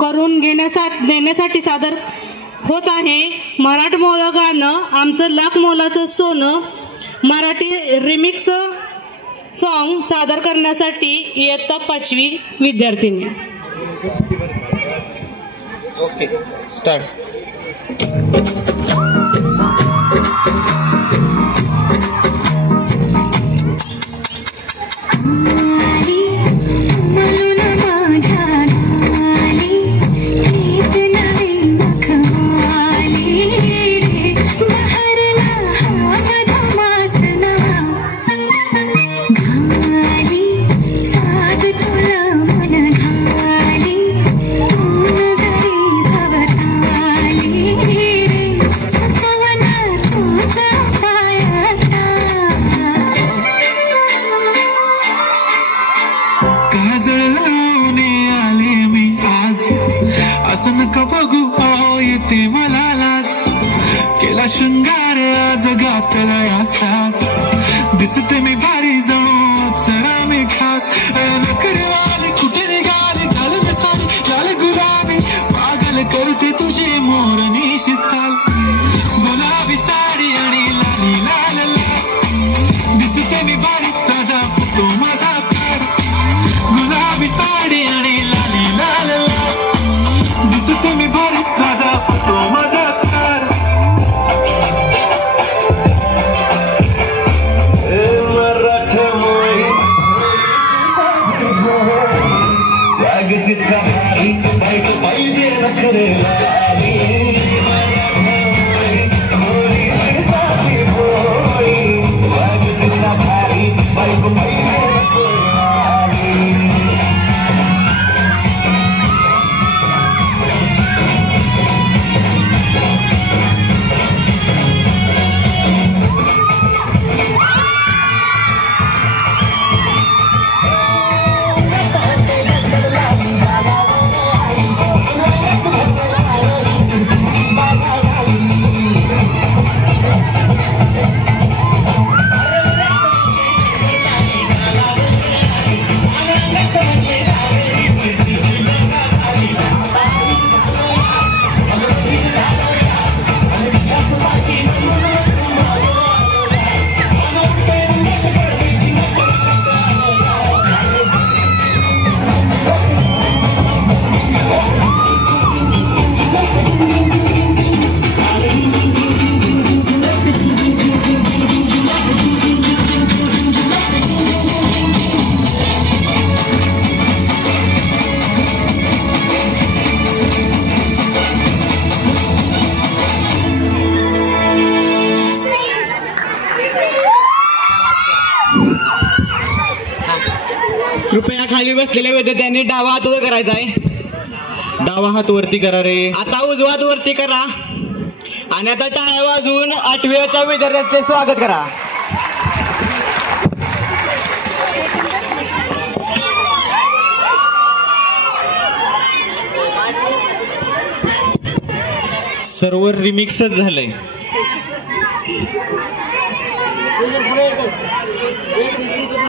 करून देण्यासाठी सादर होत आहे मराठमोळं गाणं आमचं लाख मोलाचं सोनं मराठी रिमिक्स सॉन्ग सादर करण्यासाठी इयत्ता 5वी विद्यार्थिनी. Okay start. येते मला लाज केला शृंगार आज गातला असाच दिसते मी भारी जाऊ अप्सरा मी खास नखरेवाली कुठे निघाली घालून साडी लाल गुलाबी पागल करते तुझे मोर निशी चाल गुलाबी साडी आणि लाली लाल लाल दिसते मी भारी ताजा फोटो माझा काढ गुलाबी साडी आणि लाली लाल लाल दिसते मी भारी ताजा फोटो माझा काढ स्वागतीचा भारी बाईक पाहिजे नखरेला स्वागतीचा भारी बाईक पाहिजे कृपया खाली बसलेल्या विद्यार्थ्यांनी डावा हात वर करायचा आहे. डावा हात वरती करा रे. आता उजवा हात वरती करा आणि आता टाळ्या वाजवून 8वीच्या विद्यार्थ्यांचे स्वागत करा. सर्व रिमिक्सच झालंय.